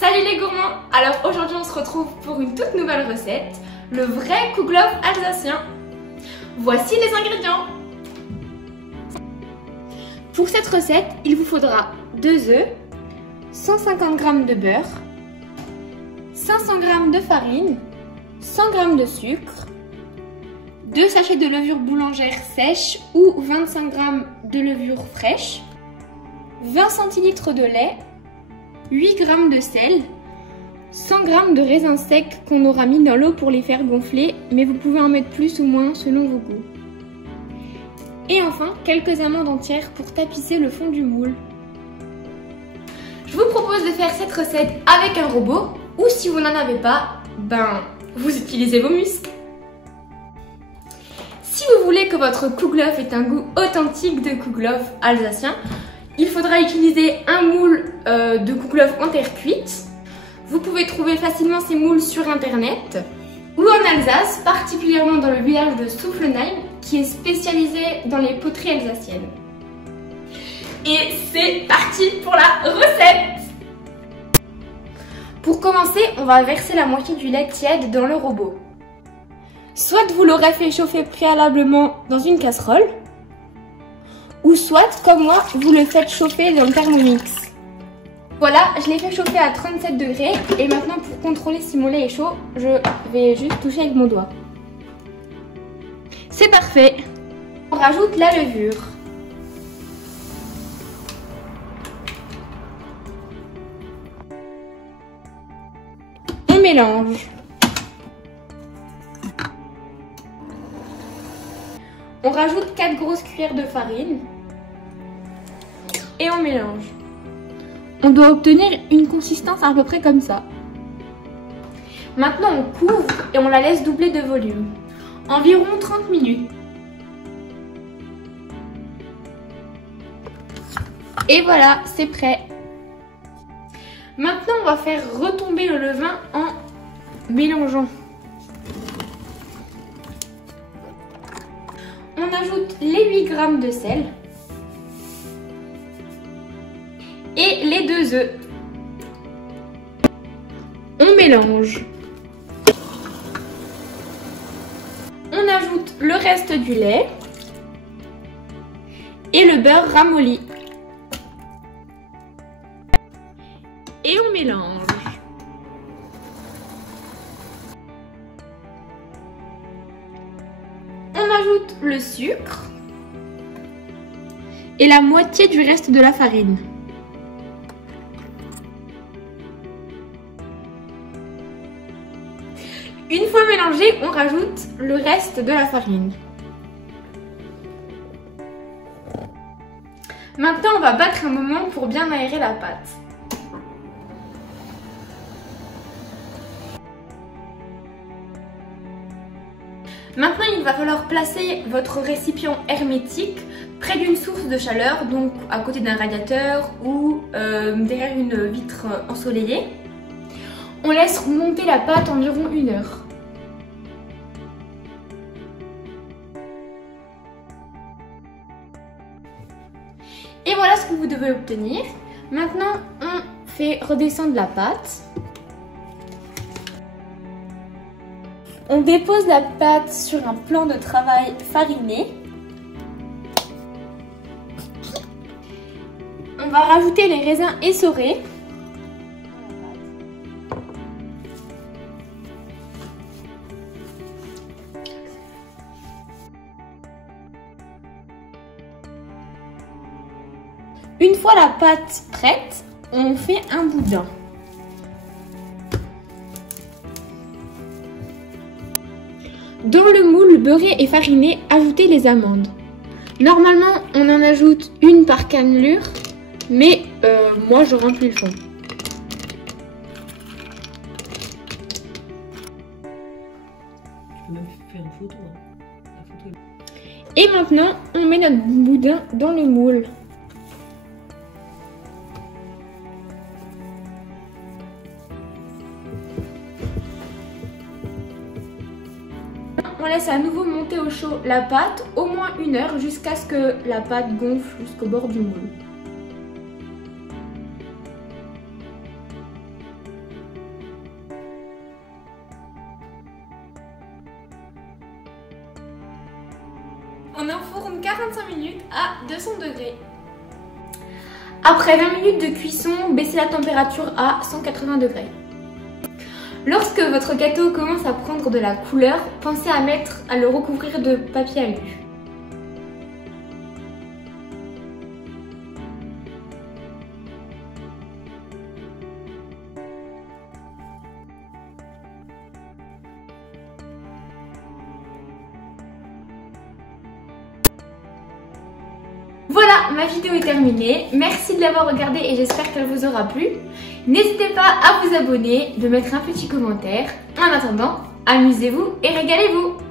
Salut les gourmands! Alors aujourd'hui on se retrouve pour une toute nouvelle recette, le vrai kouglof alsacien. Voici les ingrédients. Pour cette recette, il vous faudra 2 œufs, 150 g de beurre, 500 g de farine, 100 g de sucre, 2 sachets de levure boulangère sèche ou 25 g de levure fraîche, 20 cl de lait, 8 g de sel, 100 g de raisins secs qu'on aura mis dans l'eau pour les faire gonfler, mais vous pouvez en mettre plus ou moins selon vos goûts. Et enfin, quelques amandes entières pour tapisser le fond du moule. Je vous propose de faire cette recette avec un robot, ou si vous n'en avez pas, vous utilisez vos muscles. Si vous voulez que votre kouglof ait un goût authentique de kouglof alsacien, il faudra utiliser un moule de kouglof en terre cuite. Vous pouvez trouver facilement ces moules sur internet ou en Alsace, particulièrement dans le village de Soufflenheim qui est spécialisé dans les poteries alsaciennes. Et c'est parti pour la recette! Pour commencer, on va verser la moitié du lait tiède dans le robot. Soit vous l'aurez fait chauffer préalablement dans une casserole, ou soit, comme moi, vous le faites chauffer dans le Thermomix. Voilà, je l'ai fait chauffer à 37 degrés et maintenant pour contrôler si mon lait est chaud, je vais juste toucher avec mon doigt. C'est parfait. On rajoute la levure. On mélange. On rajoute 4 grosses cuillères de farine et on mélange. On doit obtenir une consistance à peu près comme ça. Maintenant on couvre et on la laisse doubler de volume. Environ 30 minutes. Et voilà, c'est prêt. Maintenant on va faire retomber le levain en mélangeant. On ajoute les 8 g de sel et les 2 œufs. On mélange. On ajoute le reste du lait et le beurre ramolli. Et on mélange. On ajoute le sucre et la moitié du reste de la farine. Une fois mélangé, on rajoute le reste de la farine. Maintenant, on va battre un moment pour bien aérer la pâte. Maintenant, il va falloir placer votre récipient hermétique près d'une source de chaleur, donc à côté d'un radiateur ou derrière une vitre ensoleillée. On laisse monter la pâte environ 1 heure. Et voilà ce que vous devez obtenir. Maintenant, on fait redescendre la pâte. On dépose la pâte sur un plan de travail fariné. On va rajouter les raisins essorés. Une fois la pâte prête, on fait un boudin. Dans le moule beurré et fariné, ajoutez les amandes. Normalement, on en ajoute une par cannelure, mais moi je remplis le fond. Tu peux même faire une photo. La photo. Et maintenant, on met notre boudin dans le moule. On laisse à nouveau monter au chaud la pâte au moins 1 heure jusqu'à ce que la pâte gonfle jusqu'au bord du moule. On enfourne 45 minutes à 200 degrés. Après 20 minutes de cuisson, baissez la température à 180 degrés. Lorsque votre gâteau commence à prendre de la couleur, pensez à le recouvrir de papier alu. Voilà, ma vidéo est terminée. Merci de l'avoir regardée et j'espère qu'elle vous aura plu. N'hésitez pas à vous abonner, de mettre un petit commentaire. En attendant, amusez-vous et régalez-vous!